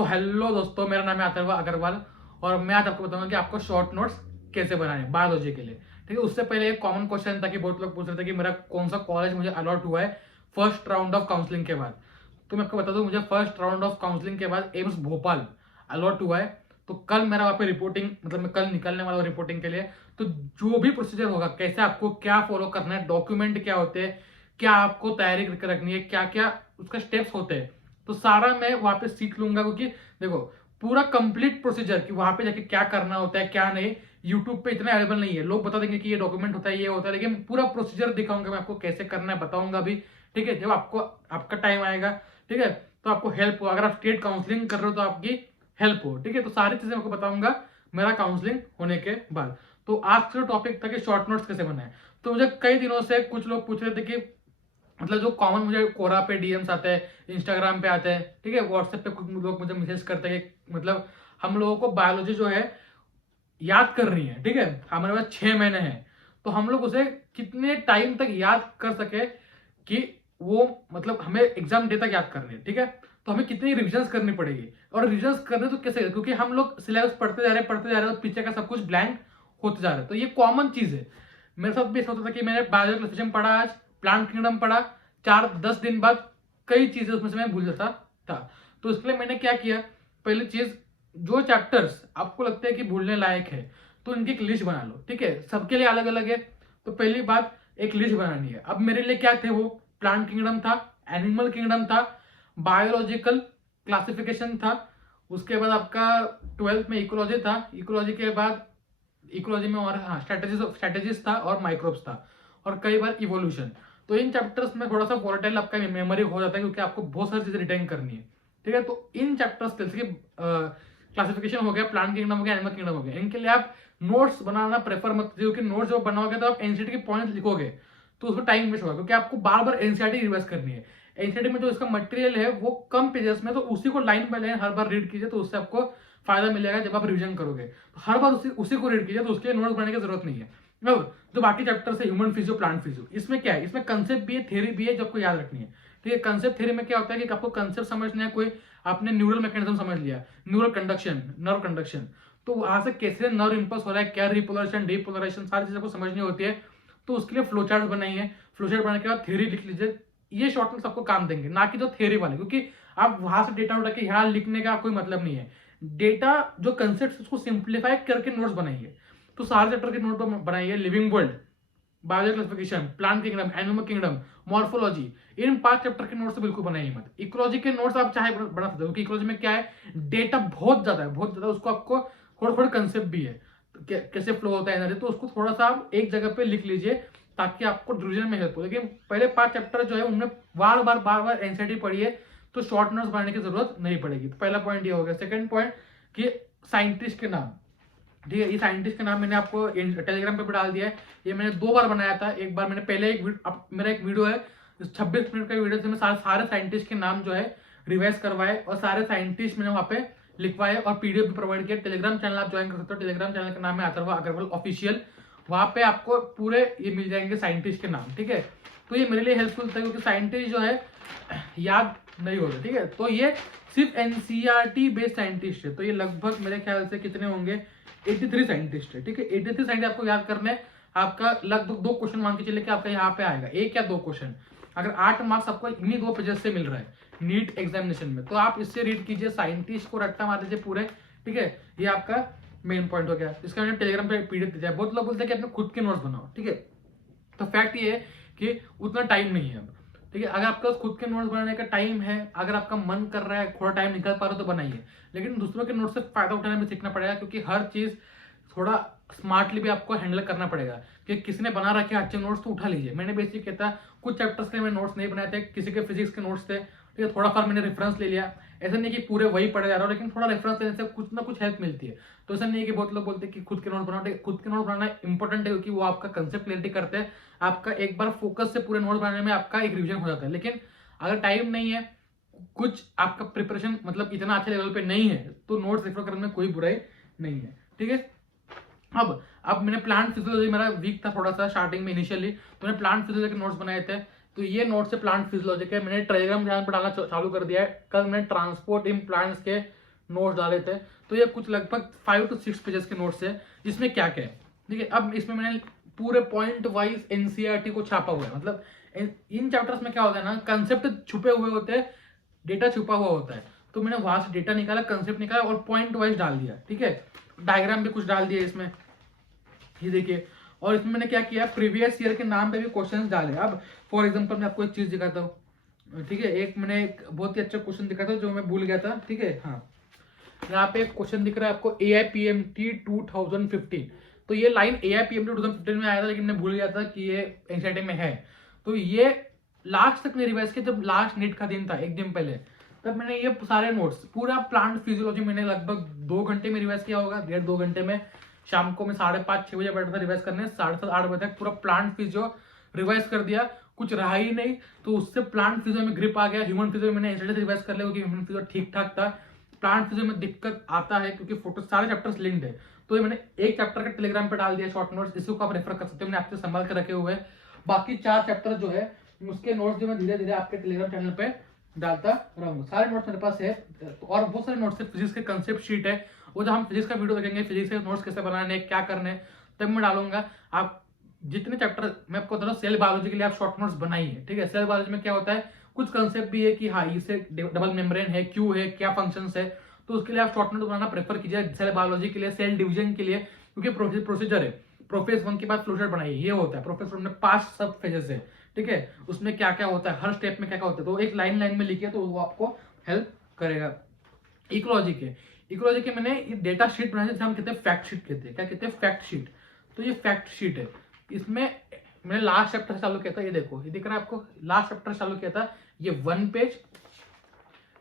तो हेलो दोस्तों, मेरा नाम है अथर्व अग्रवाल और मैं आज आपको बताऊंगा कि आपको शॉर्ट नोट्स कैसे बनाने हैं बायोलॉजी के लिए। ठीक है, उससे पहले एक कॉमन क्वेश्चन था कि बहुत लोग पूछ रहे थे कि मेरा कौन सा कॉलेज मुझे अलॉट हुआ है फर्स्ट राउंड ऑफ काउंसलिंग के बाद। तो मैं आपको बता दूं, मुझे फर्स्ट राउंड ऑफ काउंसलिंग के बाद एम्स भोपाल अलॉट हुआ है। तो कल मेरा वहाँ पे रिपोर्टिंग, मतलब मैं कल निकलने वाला हूँ रिपोर्टिंग के लिए। तो जो भी प्रोसीजर होगा, कैसे आपको क्या फॉलो करना है, डॉक्यूमेंट क्या होते हैं, क्या आपको तैयारी करके रखनी है, क्या क्या उसका स्टेप्स होते हैं, तो सारा मैं वहां पे सीख लूंगा। क्योंकि देखो, पूरा कंप्लीट प्रोसीजर कि वहां पे जाके क्या करना होता है क्या नहीं, यूट्यूब पे इतना अवेलेबल नहीं है। लोग बता देंगे कि ये डॉक्यूमेंट होता है, ये होता है, लेकिन पूरा प्रोसीजर दिखाऊंगा मैं आपको कैसे करना है, बताऊंगा भी। ठीक है, जब आपको आपका टाइम आएगा, ठीक है, तो आपको हेल्प हो। अगर आप स्टेट काउंसलिंग कर रहे हो तो आपकी हेल्प हो। ठीक है, तो सारी चीजें आपको बताऊंगा मेरा काउंसलिंग होने के बाद। तो आज का टॉपिक था कि शॉर्ट नोट्स कैसे बनाए। तो मुझे कई दिनों से कुछ लोग पूछ रहे थे कि मतलब जो कॉमन मुझे कोरा पे डीएम्स आते हैं, इंस्टाग्राम पे आते हैं, ठीक है, व्हाट्सएप पे कुछ लोग मुझे मैसेज करते हैं कि मतलब हम लोगों को बायोलॉजी जो है याद करनी है। ठीक है, हमारे पास 6 महीने हैं, तो हम लोग उसे कितने टाइम तक याद कर सके कि वो मतलब हमें एग्जाम डे तक याद करनी है। ठीक है, तो हमें कितनी रिविजन करनी पड़ेगी, और रिविजन करने तो कैसे, क्योंकि हम लोग सिलेबस पढ़ते जा रहे हैं और पीछे का सब कुछ ब्लैंक होते जा रहा है। तो ये कॉमन चीज है, मेरे साथ भी ऐसा होता था कि मैंने बायोलॉजी क्लासिफिकेशन पढ़ा, आज प्लांट किंगडम पढ़ा, 4-10 दिन बाद कई चीजें उसमें से मैं भूल जाता था। तो इसके लिए मैंने क्या किया, पहली चीज, जो चैप्टर्स आपको लगता है कि भूलने लायक है तो इनकी एक लिस्ट बना लो। ठीक है, सबके लिए अलग अलग है। तो पहली बात, एक लिस्ट बनानी है। अब मेरे लिए क्या थे वो, प्लांट किंगडम था, एनिमल किंगडम था, बायोलॉजिकल क्लासिफिकेशन था, उसके बाद आपका 12th में इकोलॉजी था, इकोलॉजी के बाद इकोलॉजी में और हाँ स्ट्रेटेजीज था और माइक्रोब्स था, और कई बार इवोल्यूशन। तो इन चैप्टर्स में थोड़ा सा वोलेटाइल आपका मेमोरी हो जाता है, क्योंकि आपको बहुत सारी चीजें रिटेन करनी है। ठीक है, तो इन चैप्टर्स के जैसे क्लासिफिकेशन हो गया, प्लांट किंगडम हो गया, एनिमल किंगडम हो गया, इनके लिए आप नोट्स बनाना प्रेफर मत कीजिए, क्योंकि नोट्स जब बनाओगे तो आप एनसीटी के पॉइंट्स लिखोगे तो उसमें टाइम वेस्ट होगा, क्योंकि आपको बार बार एनसीईआरटी रिवाइज करनी है। एनसीईआरटी में जो इसका मटेरियल है वो कम पेजेस में, तो उसी को line by line her bar read कीजिए, तो उससे आपको फायदा मिलेगा जब आप रिविजन करोगे। तो हर बार उसी को रीड कीजिए, तो उसके लिए नोट्स बनाने की जरूरत नहीं है। अब जो बाकी चैप्टर्स है, ह्यूमन फिजियो, प्लांट फिजियो, इसमें क्या है, इसमें कंसेप्ट भी है, थ्योरी भी है, जो आपको याद रखनी है। ठीक है, कंसेप्ट थ्योरी में क्या होता है कि आपको कंसेप्ट समझना है, कोई आपने न्यूरल मैकेनिज्म समझ लिया, न्यूरल कंडक्शन, नर्व कंडक्शन, तो वहां से कैसे नर्व इंपल्स हो रहा है, क्या रिपोलराइजेशन डीपोलराइजेशन, सारी चीजें आपको समझनी होती है। तो उसके लिए फ्लो चार्ट बनाइए, फ्लो चार्ट बनाने के बाद थ्योरी लिख लीजिए। ये शॉर्ट नोट्स आपको काम देंगे, ना कि जो थ्योरी वाले, क्योंकि आप वहां से डेटा उठा के यहाँ लिखने का कोई मतलब नहीं है। डेटा जो कंसेप्ट उसको सिंप्लीफाई करके नोट्स बनाइए। तो सारे चैप्टर के नोट बनाइए, living world, bio classification, plant kingdom, animal kingdom, morphology, इन 5 चैप्टर के नोट्स बिल्कुल बनाइए मत। इकोलॉजी के नोट्स आप चाहे बना सकते हो, क्योंकि इकोलॉजी में क्या है, डेटा बहुत ज्यादा है, बहुत ज्यादा, उसको आपको थोड़ा थोड़ा कंसेप्ट भी है, तो कैसे फ्लो होता है एनर्जी, तो उसको थोड़ा सा आप एक जगह पे लिख लीजिए ताकि आपको रिविजन में हेल्प हो। लेकिन पहले 5 चैप्टर जो है उनमें बार बार एनसीईआरटी पढ़िए, तो शॉर्ट नोट्स बनाने की जरूरत नहीं पड़ेगी। तो पहला पॉइंट ये हो गया। सेकंड पॉइंट कि साइंटिस्ट के नाम, ठीक है, ये साइंटिस्ट का नाम मैंने आपको टेलीग्राम पे भी डाल दिया है। ये मैंने 2 बार बनाया था, एक बार मैंने पहले मेरा एक वीडियो है 26 मिनट का वीडियो, जिसमें सारे साइंटिस्ट के नाम जो है रिवाइज करवाए, और सारे साइंटिस्ट मैंने वहां पे लिखवाए और पीडीएफ भी प्रोवाइड किया। टेलीग्राम चैनल आप ज्वाइन कर सकते हो, टेलीग्राम चैनल का नाम है अथर्व अग्रवाल ऑफिशियल। वहां पे आपको पूरे ये मिल जाएंगे साइंटिस्ट के नाम। ठीक है, तो ये मेरे लिए हेल्पफुल था, क्योंकि साइंटिस्ट जो है याद नहीं होते। ठीक है, तो ये सिर्फ एनसीईआरटी बेस्ड साइंटिस्ट है, तो ये लगभग मेरे ख्याल से कितने होंगे, 83 साइंटिस्ट है। ठीक है, 83 साइंटिस्ट आपको याद करना है। आपका लगभग 2 क्वेश्चन मान के चलिए कि आपका यहाँ पे आएगा 1 या 2 क्वेश्चन। अगर 8 मार्क्स आपको इन्हीं 2 पेजेस से मिल रहा है नीट एग्जामिनेशन में, तो आप इससे रीड कीजिए, साइंटिस्ट को रट्टा मार दीजिए पूरे। ठीक है, ये आपका मेन पॉइंट हो गया। इसका मैंने टेलीग्राम पे पीडीएफ दिया है। बहुत लोग बोलते हैं कि अपने खुद के नोट्स बनाओ। ठीक है, तो फैक्ट ये है कि उतना टाइम नहीं है अब। ठीक है, अगर आपके पास खुद के नोट्स बनाने का टाइम है, अगर आपका मन कर रहा है, थोड़ा टाइम निकाल पा रहे हो, तो बनाइए। लेकिन दूसरों के नोट्स से फायदा उठाने में सीखना पड़ेगा, क्योंकि हर चीज थोड़ा स्मार्टली भी आपको हैंडल करना पड़ेगा। कि किसी ने बना रखे अच्छे नोट्स तो उठा लीजिए। मैंने बेसिक किया था, कुछ चैप्टर्स के मैंने नोट्स नहीं बनाए थे, किसी के फिजिक्स के नोट्स थे, ठीक है, थोड़ा सा मैंने रेफरेंस ले लिया। ऐसा नहीं कि पूरे वही पढ़े जा रहा हूँ, लेकिन थोड़ा रेफरेंस लेने से कुछ ना कुछ हेल्प मिलती है। तो ऐसा नहीं है कि बहुत लोग बोलते हैं कि खुद के नोट बनाओ, खुद के नोट बनाना इंपॉर्टेंट है, क्योंकि वो आपका कंसेप्ट क्लियरिटी करते हैं। आपका एक बार फोकस से पूरे नोट बनाने में आपका एक रिविजन हो जाता है। लेकिन अगर टाइम नहीं है, कुछ आपका प्रिपरेशन मतलब इतना अच्छे लेवल पे नहीं है, तो नोट्स रेफर करने में कोई बुराई नहीं है। ठीक है, अब मैंने प्लांट फिजियोलॉजी, मेरा वीक था थोड़ा सा स्टार्टिंग में इनिशियली, तो मैंने प्लांट फिजियोलॉजी के नोट्स बनाए थे। तो ये नोट्स है प्लांट फिजियोलॉजी के, मैंने टेलीग्राम चैनल पर डालना चालू कर दिया है। कल मैंने ट्रांसपोर्ट इन प्लांट्स के नोट्स डाले थे। तो ये कुछ लगभग 5 to 6 पेजेस के नोट्स है, जिसमें क्या क्या है। ठीक है, अब इसमें मैंने पूरे पॉइंट वाइज एनसीईआरटी को छापा हुआ है। मतलब इन चैप्टर्स में क्या होता है ना, कंसेप्ट छुपे हुए होते हैं, डेटा छुपा हुआ होता है। तो मैंने वहां से डेटा निकाला, कंसेप्ट निकाला और पॉइंट वाइज डाल दिया। ठीक है, डायग्राम भी कुछ डाल दिया इसमें, ये देखिए। और इसमें मैंने क्या किया, प्रीवियस ईयर के नाम पे भी क्वेश्चंस डाले। अब फॉर एग्जांपल मैं आपको एक चीज दिखाता हूँ। ठीक है, मैंने एक बहुत ही अच्छा क्वेश्चन दिखा था जो मैं भूल गया था। ठीक है, हाँ, यहाँ पे एक क्वेश्चन दिख रहा है आपको, AIPMT 2015। तो ये लाइन AIPMT 2015 में आया था, लेकिन मैं भूल गया था कि ये एनसीईआरटी में है। तो ये लास्ट तक मैं रिवाइज किया, जब लास्ट नीट का दिन था एक दिन पहले, तब मैंने ये सारे नोट्स, पूरा प्लांट फिजियोलॉजी मैंने लगभग 2 घंटे में रिवाइज किया होगा, 1.5-2 घंटे में। शाम को मैं 5:30-6 बजे बैठा था रिवाइज करने, 7:30-8 बजे तक पूरा प्लांट फिजियो रिवाइज कर दिया, कुछ रहा ही नहीं। तो उससे प्लांट फिजियो में ग्रिप आ गया। ह्यूमन फिजियो मैंने एनसीईआरटी से रिवाइज कर लिया, क्योंकि ह्यूमन फिजियो ठीक ठाक था। प्लांट फिजियो में दिक्कत आता है क्योंकि फोटो सारे चैप्टर्स लिंक्ड है। तो ये मैंने एक चैप्टर का टेलीग्राम पे डाल दिया शॉर्ट नोट्स, इसको आप रेफर कर सकते हो, मैंने आपसे संभाल के रखे हुए हैं। बाकी 4 चैप्टर जो है उसके नोट्स जो मैं धीरे धीरे आपके टेलीग्राम चैनल पे डालता रहूंगा। सारे नोट्स मेरे पास है, और बहुत सारे नोट्स है। फिजिक्स के कंसेप्ट शीट है, वो जो हम फिजिक्स का वीडियो देखेंगे, फिजिक्स के नोट्स कैसे बनाने, क्या करने, तब मैं डालूंगा। आप जितने चैप्टर मैं आपको बता रहा हूँ, सेल बायोलॉजी के लिए आप शॉर्ट नोट्स बनाइए। ठीक है, सेल बायोलॉजी में क्या होता है, कुछ कंसेप्ट भी है कि हाँ इसे डबल मेम्ब्रेन है, क्यों है, क्या फंक्शंस है। तो उसके लिए आप शॉर्ट नोट बनाना प्रेफर कीजिए, सेल बायोलॉजी के लिए, सेल डिवीजन के लिए, क्योंकि प्रोसीजर है। प्रोफेज 1 के बाद फ्लोचार्ट बनाइए, ये होता है। प्रोफेज 1 में 5 सब फेजेस है। ठीक है, उसमें क्या क्या होता है, हर स्टेप में क्या क्या होता है, तो एक लाइन लाइन में लिखिए, तो वो आपको हेल्प करेगा। इकोलॉजी के मैंने ये डेटा शीट बनाई, जिसे हम कहते हैं फैक्ट शीट कहते हैं। क्या कहते हैं, फैक्ट शीट। तो ये फैक्ट शीट है। इसमें मैंने लास्ट चैप्टर चालू किया था, ये देखो, ये दिख रहा है आपको, लास्ट चैप्टर चालू किया था। ये 1 पेज,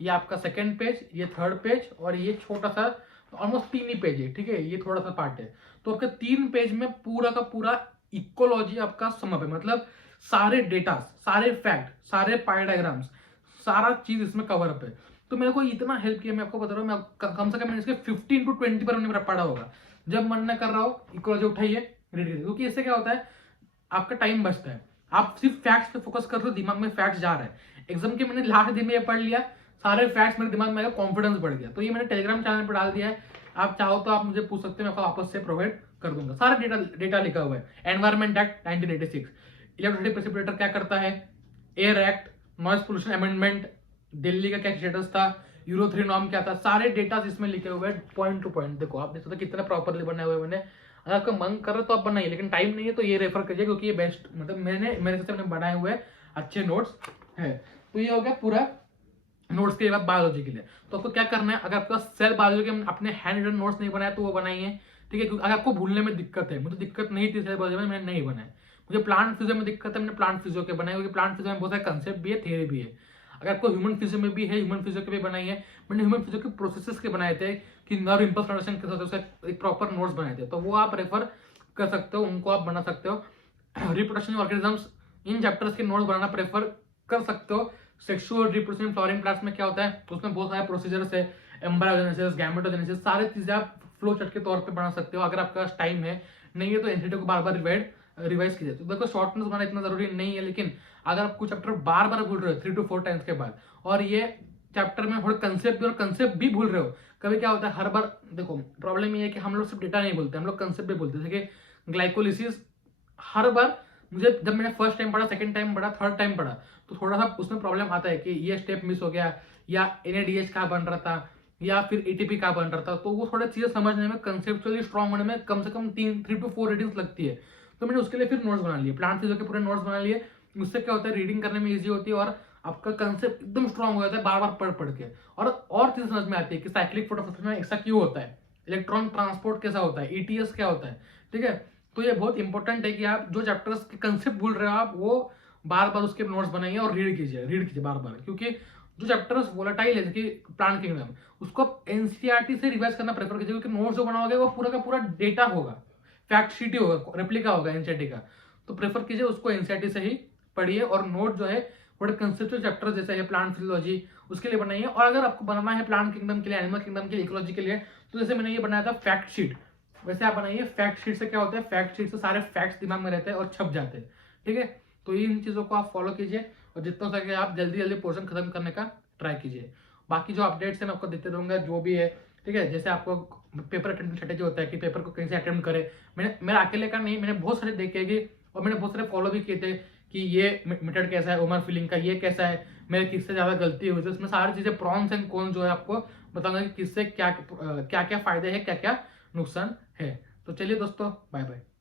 ये आपका 2nd पेज, ये 3rd पेज, और ये छोटा सा ऑलमोस्ट 3 ही पेज है। ठीक है, ये थोड़ा सा पार्ट है। तो आपके 3 पेज में पूरा का पूरा इकोलॉजी आपका समअप है। मतलब सारे डेटा, सारे फैक्ट, सारे पाई डायग्राम्स, सारा चीज इसमें कवर अप है। तो मेरे को इतना हेल्प किया, मैं आपको बता रहा हूँ, मैं कम से कम मैंने इसके 15 to 20 पर मैंने पढ़ा होगा। जब मन न कर रहा हो, इकोलॉजी उठाइए, रीड कीजिए, क्योंकि इससे क्या होता है, आपका टाइम बचता है। आप सिर्फ फैक्ट्स पे फोकस कर रहे हो, दिमाग में फैक्ट्स जा रहा है। एग्जाम के मैंने लास्ट दिन में ये पढ़ लिया, सारे फैक्ट्स मेरे दिमाग में आया, कॉन्फिडेंस बढ़ गया। तो ये मैंने टेलीग्राम चैनल पर डाल दिया है, आप चाहो तो आप मुझे पूछ सकते हो, मैं आपको वापस से प्रोवाइड कर दूंगा। सारा डेटा लिखा हुआ है। एनवायरमेंट एक्ट 1986, इलेक्ट्रिसिटी प्रेसिपिटेटर क्या करता है, air act, noise pollution amendment, Delhi का क्या स्टेटस था, यूरो 3 नॉर्म क्या था, सारे डेटा इसमें लिखे हुए हैं पॉइंट टू पॉइंट। देखो आप देख सकते हो कितना प्रॉपरली बने हुए मैंने। अगर आपका मन कर रहा तो आप बनाइए, लेकिन टाइम नहीं है तो ये रेफर करिए, क्योंकि ये बेस्ट, मतलब मेरे हिसाब से मैंने बनाए हुए अच्छे नोट्स है। तो ये हो गया पूरा नोट्स के बाद बायोलॉजी के लिए। तो आपको क्या करना है, अगर आपके पास सेल बायोलॉजी के अपने हैंड रिटन नोट्स नहीं बनाए तो वो बनाइए। ठीक है, क्योंकि अगर आपको भूलने में दिक्कत है, मुझे दिक्कत नहीं थी सेल बायोलॉजी में, मैंने नहीं बनाए। मुझे प्लांट फिजियो में दिक्कत है, मैंने प्लांट फिजियो के बनाए, क्योंकि प्लांट फिजियो में बहुत सारे कंसेप्ट भी है, थियरी भी है। अगर आपको ह्यूमन फिजियो में भी है, ह्यूमन फिजियो के भी बनाई है। मैंने ह्यूमन फिजियो के प्रोसेसेस के बनाए थे, कि नर्व इंपल्स कंडीशन के साथ उसका एक प्रॉपर नोट्स बनाए थे, तो वो आप रेफर कर सकते हो, उनको आप बना सकते हो। रिप्रोडक्शन ऑर्गेनिजम्स, इन चैप्टर्स के नोट्स बनाना प्रेफर कर सकते हो। सेक्सुअल रिप्रोडक्शन फ्लोरिंग प्लांट्स में क्या होता है, तो उसमें बहुत सारे प्रोसीजर्स है, एम्ब्रायोजेनेसिस, गैमेटोजेनेसिस, सारी चीजें आप फ्लो चार्ट के तौर पे बना सकते हो। अगर आपके पास टाइम है, नहीं है तो एनसीईआरटी को बार बार रिवाइज कीजिए। तो देखो शॉर्ट नोट्स बनाना इतना जरूरी नहीं है, लेकिन अगर आप कुछ चैप्टर बार बार भूल रहे हो 3 to 4 टाइम्स के बाद, और ये चैप्टर में थोड़े कंसेप्ट भी भूल रहे हो, कभी क्या होता है, हर बार देखो प्रॉब्लम ये है कि हम लोग सिर्फ डेटा नहीं बोलते, हम लोग कंसेप्ट भी बोलते हैं। जैसे कि ग्लाइकोलिसिस, हर बार मुझे, जब मैंने फर्स्ट टाइम पढ़ा, सेकंड टाइम पढ़ा, थर्ड टाइम पढ़ा, तो थोड़ा सा उसमें प्रॉब्लम आता है कि ये स्टेप मिस हो गया, या NADH कहाँ बन रहा था, या फिर ATP कहाँ बन रहा था। तो वो थोड़ी चीजें समझने में, कंसेप्चुअली स्ट्रॉन्ग होने में कम से कम 3 to 4 रीडिंग्स लगती है। तो मैंने उसके लिए फिर नोट्स बना लिए, प्लांट फिजियो के पूरे नोट्स बना लिए। उससे क्या होता है, रीडिंग करने में ईजी होती है, और आपका कंसेप्ट एकदम स्ट्रॉन्ग हो जाता है बार बार पढ़ पढ़ के। और चीज समझ में आती है कि साइक्लिक फोटोसिंथेसिस में ऐसा क्यों होता है, इलेक्ट्रॉन ट्रांसपोर्ट कैसा होता है, ETS क्या होता है। ठीक है, तो ये बहुत इंपॉर्टेंट है कि आप जो चैप्टर्स के कंसेप्ट भूल रहे हो, आप वो बार बार उसके नोट्स बनाइए और रीड कीजिए बार बार। क्योंकि जो चैप्टर्स वोलेटाइल है, जैसे प्लांट किंगडम, उसको आप एनसीईआरटी से रिवाइज करना प्रेफर कीजिए, क्योंकि नोट्स जो बनाओगे वो पूरा का पूरा डेटा होगा, फैक्ट शीट ही होगा, रेप्लिका होगा एनसीईआरटी का। तो प्रेफर कीजिए उसको एनसीईआरटी से ही पढ़िए, और नोट जो है थोड़े कंसेप्चुअल चैप्टर जैसे है प्लांट फिजियोलॉजी, उसके लिए बनाइए। और अगर आपको बनाना है प्लांट किंगडम के लिए, एनिमल किंगडम के लिए, इकोलॉजी के लिए, तो जैसे मैंने ये बनाया था फैक्ट शीट, वैसे आप बनाइए। फैक्ट शीट से क्या होता है, फैक्ट शीट से सारे फैक्ट्स दिमाग में रहते हैं और छप जाते हैं। ठीक है, तो इन चीजों को आप फॉलो कीजिए, और जितना हो सके आप जल्दी जल्दी पोर्शन खत्म करने का ट्राई कीजिए। बाकी जो अपडेट्स है मैं आपको देते रहूंगा जो भी है, ठीक है। जैसे आपको पेपर अटेम्प्ट स्ट्रेटेजी होता है कि पेपर को कैसे अटेम्प्ट करे, मैंने मेरा अकेले का नहीं, मैंने बहुत सारे देखे कि और मैंने बहुत सारे फॉलो भी किए थे कि ये मेथड कैसा है, ओमर फिलिंग का ये कैसा है, मेरे किससे ज़्यादा गलती हुई थी, उसमें सारी चीज़ें प्रॉन्स एंड कॉन्स जो है आपको बताऊंगा कि किससे क्या क्या क्या फायदे हैं, क्या क्या नुकसान है। तो चलिए दोस्तों, बाय बाय।